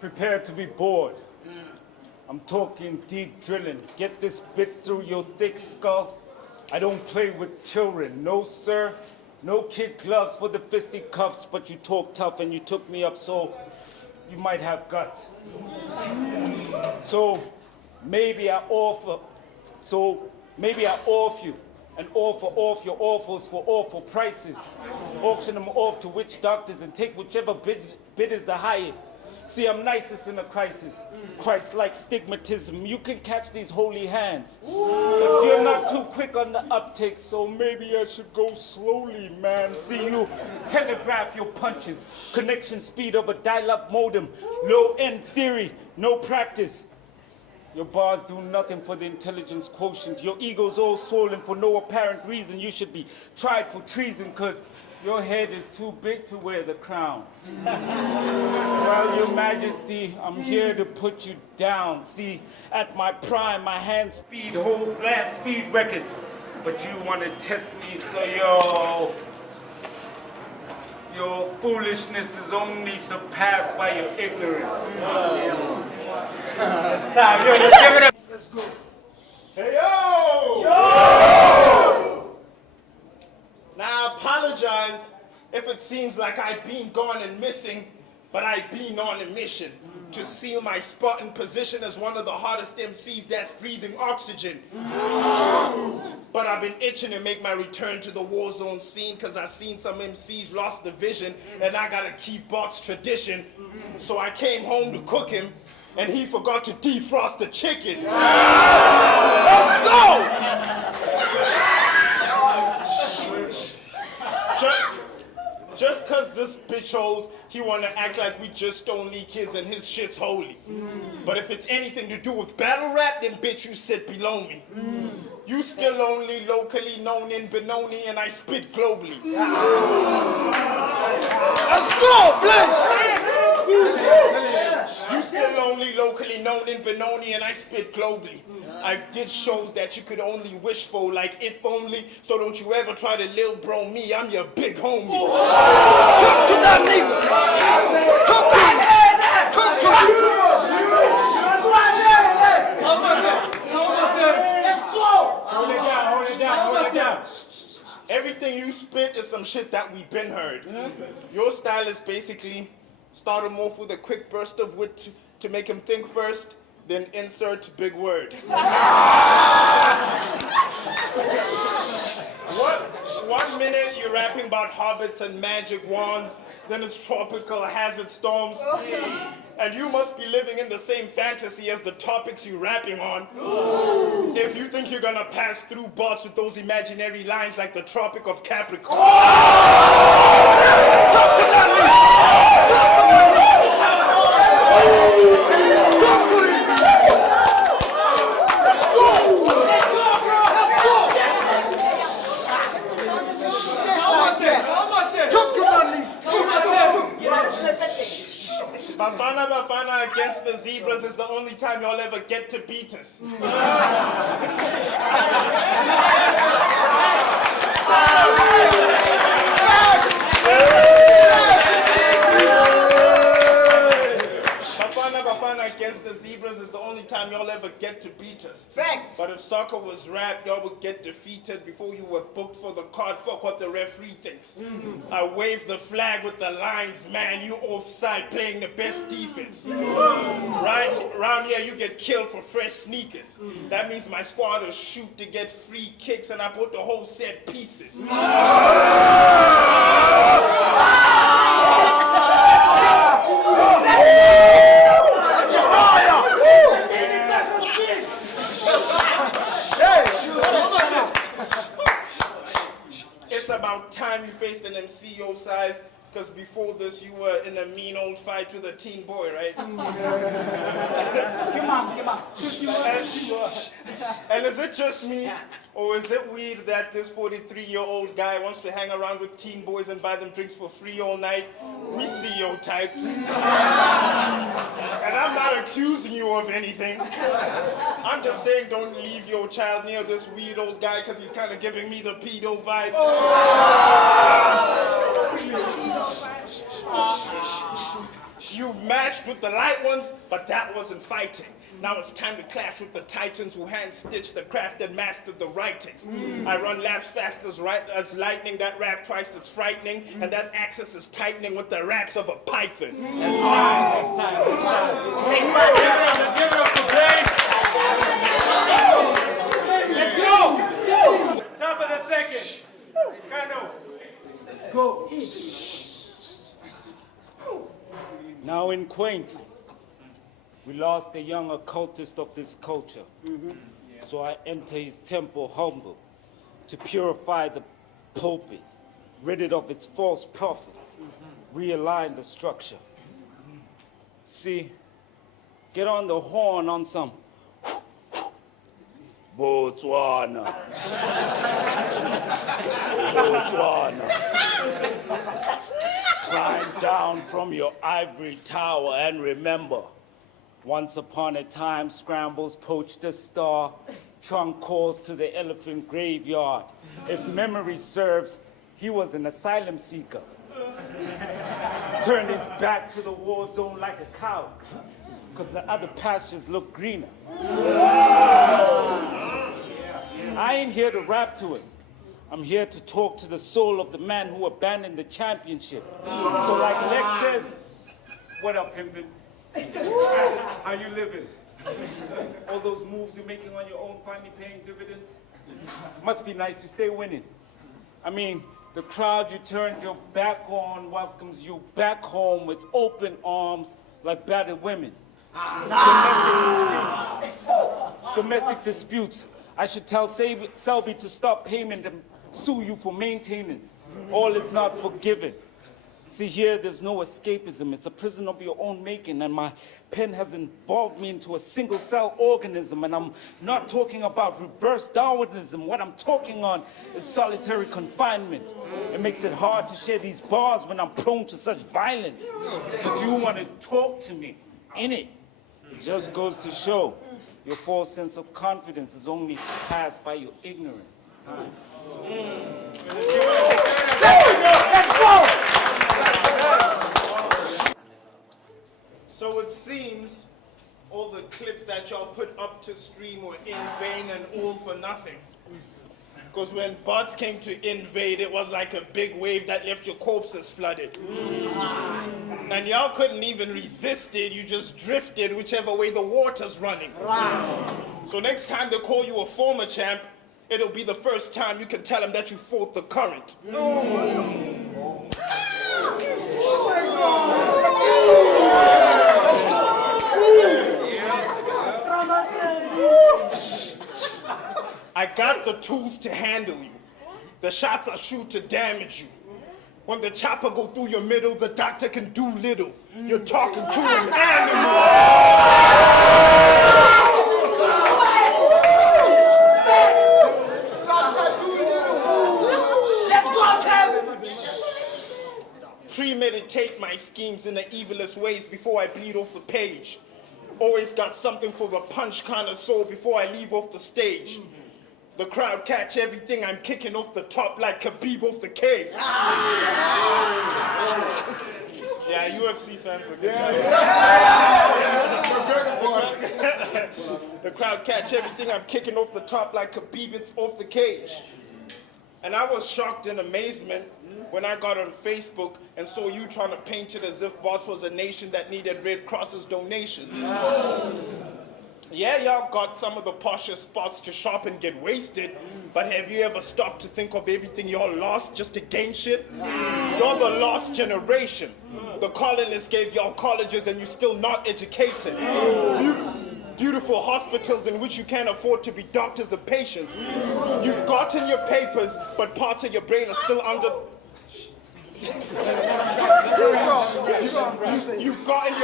Prepare to be bored. I'm talking deep drilling. Get this bit through your thick skull. I don't play with children, no sir. No kid gloves for the fisticuffs, but you talk tough and you took me up, so you might have guts. So maybe I offer you and offer off your offals for awful prices. Auction them off to witch doctors and take whichever bid is the highest. See, I'm nicest in a crisis. Christ-like stigmatism. You can catch these holy hands. But you're not too quick on the uptake, so maybe I should go slowly, man. See, you telegraph your punches. Connection speed of a dial-up modem. Low-end theory, no practice. Your bars do nothing for the intelligence quotient. Your ego's all swollen for no apparent reason. You should be tried for treason, cause your head is too big to wear the crown. Well, your majesty, I'm here to put you down. See, at my prime, my hand speed holds land speed records. But you want to test me, so your foolishness is only surpassed by your ignorance. It's time, yo, let's give it up. Let's go. Hey, yo! Now, I apologize if it seems like I've been gone and missing, but I've been on a mission to seal my spot and position as one of the hottest MCs that's breathing oxygen. But I've been itching to make my return to the Warzone scene because I've seen some MCs lost the vision and I gotta keep box tradition. So I came home to cook him and he forgot to defrost the chicken. Let's go! Just cause this bitch old, he wanna act like we just don't need kids and his shit's holy. But if it's anything to do with battle rap, then bitch you sit below me. You still only locally known in Benoni and I spit globally. Let's go, Blain! You still only locally known in Benoni and I spit globally. I've did shows that you could only wish for, like if only, so don't you ever try to lil bro me, I'm your big homie. Talk to that nigga! Talk to him! Talk to him! Let's go! Hold it down. Everything you spit is some shit that we've been heard. Your style is basically start him off with a quick burst of wit to make him think first, then insert big word. One minute you're rapping about hobbits and magic wands, then it's tropical hazard storms. And you must be living in the same fantasy as the topics you're rapping on. If you think you're gonna pass through bots with those imaginary lines like the Tropic of Capricorn. Bafana against the zebras is the only time y'all ever get to beat us. Bafana against the zebras is the only time y'all ever get to beat us. Facts. But if soccer was rap, y'all would get defeated before you were booked for the card. Fuck what the referee thinks. I wave the flag with the lines, man. You offside playing the best defense. Right around here, you get killed for fresh sneakers. That means my squad will shoot to get free kicks, and I put the whole set pieces. It's about time you faced an MCO size, because before this you were in a mean old fight with a teen boy, right? Come on. And is it just me, or is it weird that this 43-year-old guy wants to hang around with teen boys and buy them drinks for free all night? We see your type. And I'm not accusing you of anything. I'm just saying don't leave your child near this weird old guy because he's kind of giving me the pedo vibe. You've matched with the light ones, but that wasn't fighting. Now it's time to clash with the titans who hand-stitched the craft and mastered the writings. I run laps fast as lightning, that rap twice that's frightening, and that axis is tightening with the raps of a python. It's time, it's time, it's time. Let's give it up for Blain. Let's go! Top of the second. Kano. Let's go. Now in Quaint, we lost the young occultist of this culture. So I enter his temple humble to purify the pulpit, rid it of its false prophets, realign the structure. See, get on the horn on some Botswana. Botswana. Climb down from your ivory tower and remember, once upon a time, Scrambles poached a star. Trunk calls to the elephant graveyard. If memory serves, he was an asylum seeker. Turned his back to the war zone like a cow, because the other pastures look greener. I ain't here to rap to it. I'm here to talk to the soul of the man who abandoned the championship. So like Lex says, what up, pimpin'? How you living? All those moves you're making on your own finally paying dividends? Must be nice you stay winning. I mean, the crowd you turned your back on welcomes you back home with open arms like battered women. Domestic disputes. I should tell Selby to stop payment and sue you for maintenance. All is not forgiven. See here, there's no escapism. It's a prison of your own making, and my pen has involved me into a single-cell organism, and I'm not talking about reverse Darwinism. What I'm talking on is solitary confinement. It makes it hard to share these bars when I'm prone to such violence. But you want to talk to me, innit? It just goes to show your false sense of confidence is only surpassed by your ignorance. Time. Let's go! So it seems all the clips that y'all put up to stream were in vain and all for nothing. Because when bots came to invade, it was like a big wave that left your corpses flooded. And y'all couldn't even resist it, you just drifted whichever way the water's running. So next time they call you a former champ, it'll be the first time you can tell them that you fought the current. I got the tools to handle you. The shots I shoot to damage you. When the chopper go through your middle, the doctor can do little. You're talking to an animal. Let's go, Tab! Premeditate my schemes in the evilest ways before I bleed off the page. Always got something for the punch connoisseur before I leave off the stage. The crowd catch everything I'm kicking off the top like Khabib off the cage. Yeah, UFC fans are good. The crowd catch everything I'm kicking off the top like Khabib off the cage. And I was shocked in amazement when I got on Facebook and saw you trying to paint it as if bots was a nation that needed Red Cross's donations. Yeah, y'all got some of the poshest spots to shop and get wasted, but have you ever stopped to think of everything y'all lost just to gain shit? You're the lost generation. The colonists gave y'all colleges and you're still not educated. Beautiful hospitals in which you can't afford to be doctors or patients. You've gotten your papers, but parts of your brain are still under... You've gotten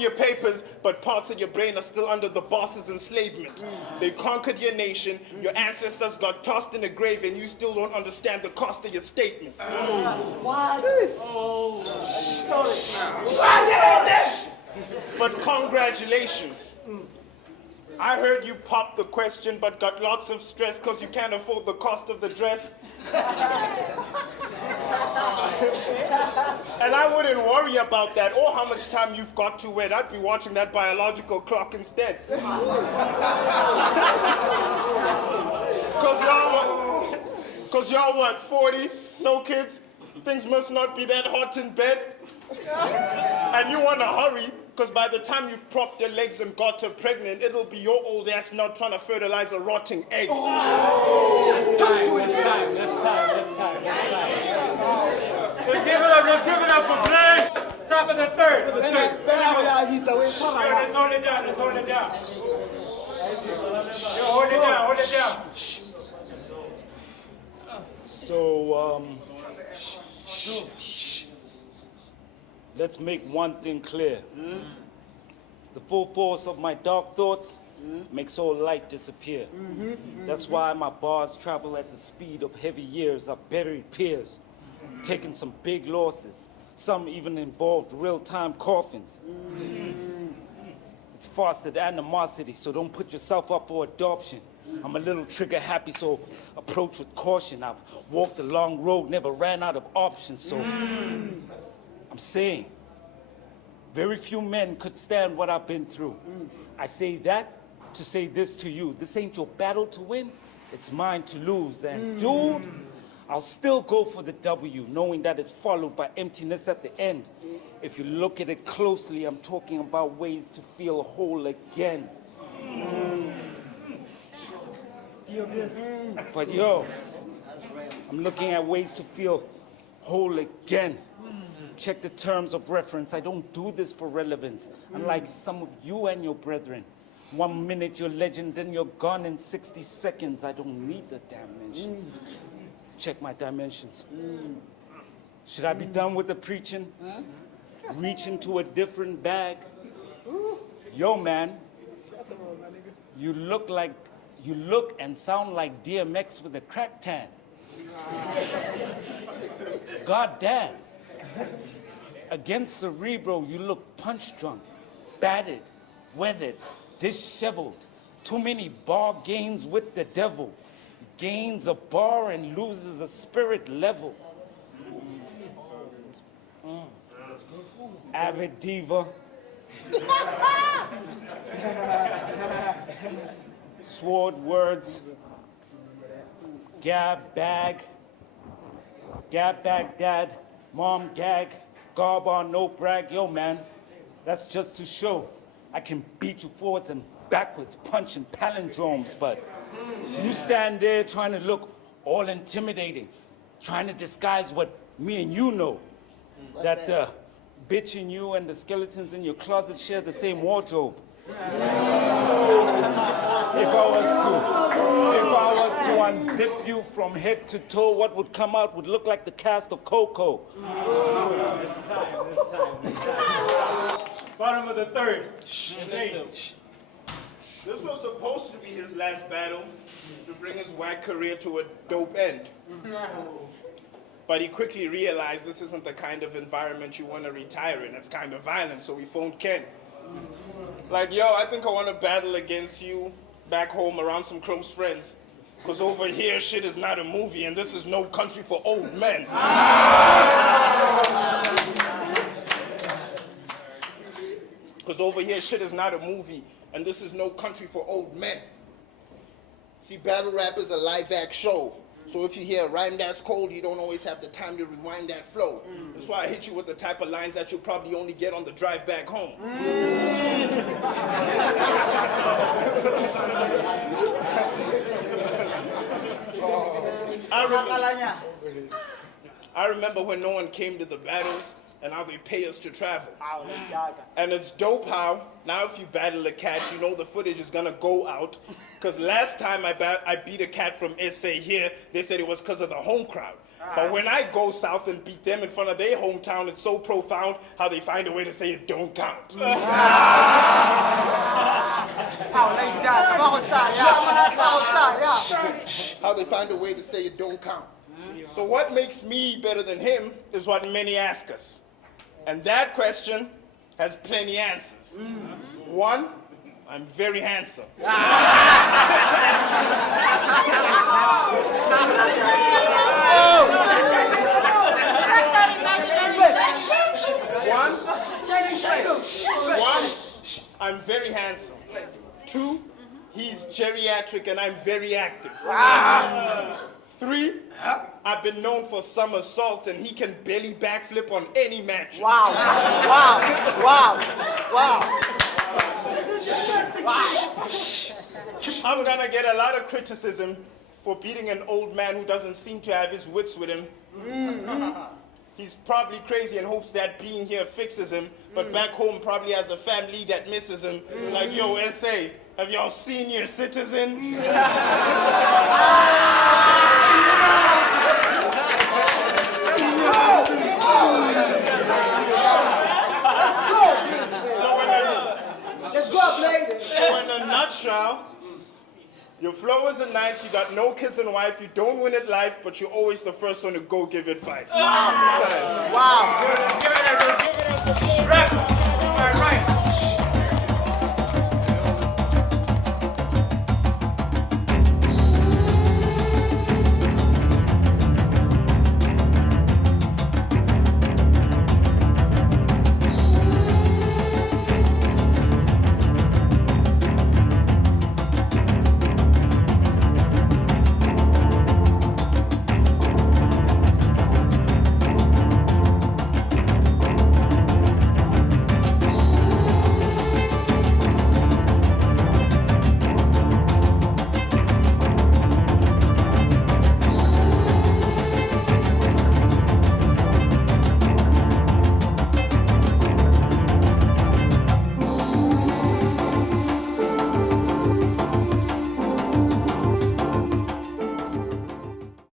your papers, but parts of your brain are still under the boss's enslavement. They conquered your nation, your ancestors got tossed in the grave, and you still don't understand the cost of your statements. What? But congratulations. I heard you popped the question but got lots of stress because you can't afford the cost of the dress. And I wouldn't worry about that or how much time you've got to wait. I'd be watching that biological clock instead. Cause y'all what, 40, no kids? Things must not be that hot in bed. And you wanna hurry, because by the time you've propped your legs and got her pregnant, it'll be your old ass not trying to fertilize a rotting egg. This time. Let's give it up for Blain. Top of the third. Let's hold it down. Yo, hold it down. So, let's make one thing clear. The full force of my dark thoughts makes all light disappear. That's why my bars travel at the speed of heavy years. I've buried peers, taken some big losses. Some even involved real-time coffins. It's fostered animosity, so don't put yourself up for adoption. I'm a little trigger happy, so approach with caution. I've walked a long road, never ran out of options, so I'm saying, very few men could stand what I've been through. I say that to say this to you. This ain't your battle to win, it's mine to lose. And dude, I'll still go for the W, knowing that it's followed by emptiness at the end. If you look at it closely, I'm talking about ways to feel whole again. But yo, I'm looking at ways to feel whole again. Check the terms of reference. I don't do this for relevance. Unlike some of you and your brethren. 1 minute you're legend, then you're gone in 60 seconds. I don't need the dimensions. Check my dimensions. Should I be done with the preaching? Reach into a different bag? Yo, man, you look and sound like DMX with a crack tan. God damn. Against Cerebro, you look punch drunk, battered, weathered, disheveled. Too many bar gains with the devil. Gains a bar and loses a spirit level. Avid diva. Sword words. Gab bag. Gab bag dad. Mom gag. Garb on no brag. Yo man, that's just to show I can beat you forwards and backwards, punching palindromes, but you stand there trying to look all intimidating, trying to disguise what me and you know. That the bitch in you and the skeletons in your closet share the same wardrobe. If I was to unzip you from head to toe, what would come out would look like the cast of Coco. This time. Bottom of the third. This was supposed to be his last battle to bring his whack career to a dope end. But he quickly realized this isn't the kind of environment you want to retire in. It's kind of violent, so he phoned Ken. Like, yo, I think I want to battle against you back home around some close friends. Because over here, shit is not a movie, and this is no country for old men. Because over here, shit is not a movie, and this is no country for old men. See, battle rap is a live-act show. So if you hear a rhyme that's cold, you don't always have the time to rewind that flow. That's why I hit you with the type of lines that you'll probably only get on the drive back home. I remember when no one came to the battles and how they pay us to travel. And it's dope how, now if you battle a cat, you know the footage is gonna go out. Because last time I beat a cat from SA here, they said it was because of the home crowd. But when I go south and beat them in front of their hometown, it's so profound how they find a way to say it don't count. How they find a way to say it don't count. So what makes me better than him is what many ask us. And that question has plenty answers. One, I'm very handsome. One, I'm very handsome. 2, he's geriatric and I'm very active. 3, I've been known for some assaults and he can belly backflip on any mattress. Wow. I'm gonna get a lot of criticism for beating an old man who doesn't seem to have his wits with him. He's probably crazy and hopes that being here fixes him, but back home probably has a family that misses him. Like, yo, SA, have y'all seen your citizen? Let's go, Blain. So in a nutshell, your flow isn't nice, you got no kids and wife, you don't win at life, but you're always the first one to go give advice. Wow. Give it up.